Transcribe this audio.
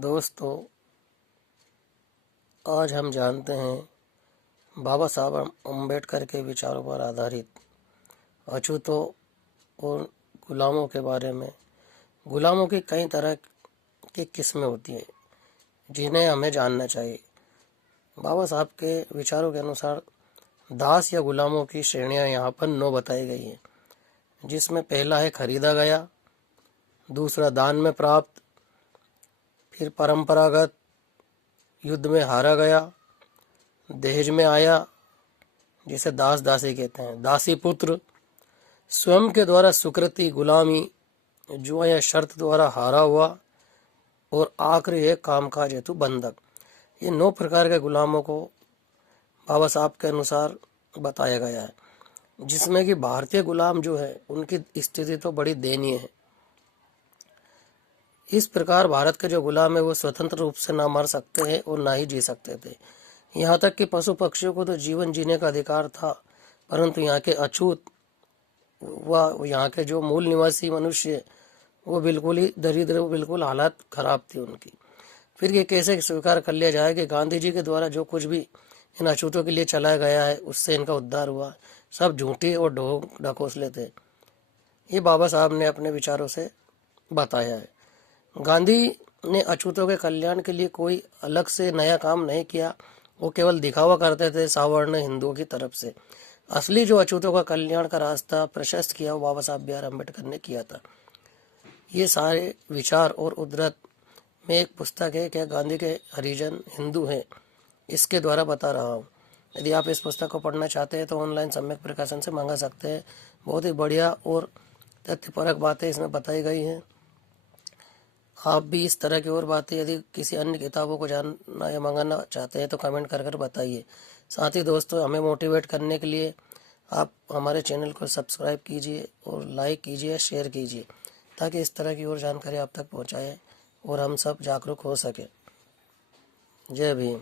दोस्तों, आज हम जानते हैं बाबा साहब अम्बेडकर के विचारों पर आधारित अछूतों और गुलामों के बारे में। गुलामों की कई तरह की किस्में होती हैं जिन्हें हमें जानना चाहिए। बाबा साहब के विचारों के अनुसार दास या गुलामों की श्रेणियां यहाँ पर 9 बताई गई हैं, जिसमें पहला है खरीदा गया, दूसरा दान में प्राप्त, फिर परंपरागत, युद्ध में हारा गया, दहेज में आया जिसे दास दासी कहते हैं, दासी पुत्र, स्वयं के द्वारा सुकृति गुलामी, जुआ या शर्त द्वारा हारा हुआ, और आखिरी है कामकाज हेतु बंधक। ये 9 प्रकार के गुलामों को बाबा साहब के अनुसार बताया गया है, जिसमें कि भारतीय गुलाम जो है उनकी स्थिति तो बड़ी दयनीय है। इस प्रकार भारत के जो गुलाम है वो स्वतंत्र रूप से ना मर सकते हैं और ना ही जी सकते थे। यहाँ तक कि पशु पक्षियों को तो जीवन जीने का अधिकार था, परंतु यहाँ के अछूत व यहाँ के जो मूल निवासी मनुष्य वो बिल्कुल ही दरिद्र, वो बिल्कुल हालत खराब थी उनकी। फिर ये कैसे स्वीकार कर लिया जाए कि गांधी जी के द्वारा जो कुछ भी इन अछूतों के लिए चलाया गया है उससे इनका उद्धार हुआ, सब झूठे और ढोंग ढकोसले थे। ये बाबा साहब ने अपने विचारों से बताया है। गांधी ने अछूतों के कल्याण के लिए कोई अलग से नया काम नहीं किया, वो केवल दिखावा करते थे सावर्ण हिंदुओं की तरफ से। असली जो अछूतों का कल्याण का रास्ता प्रशस्त किया वो बाबा साहब B.R. अम्बेडकर ने किया था। ये सारे विचार और उद्धृत में एक पुस्तक है क्या गांधी के हरिजन हिंदू हैं, इसके द्वारा बता रहा हूँ। यदि आप इस पुस्तक को पढ़ना चाहते हैं तो ऑनलाइन सम्यक प्रकाशन से मंगा सकते हैं। बहुत ही बढ़िया और तथ्यपरक बातें इसमें बताई गई हैं। आप भी इस तरह की और बातें यदि किसी अन्य किताबों को जानना या मंगाना चाहते हैं तो कमेंट कर बताइए। साथ ही दोस्तों, हमें मोटिवेट करने के लिए आप हमारे चैनल को सब्सक्राइब कीजिए और लाइक कीजिए, शेयर कीजिए, ताकि इस तरह की और जानकारी आप तक पहुंचाए और हम सब जागरूक हो सके। जय भीम।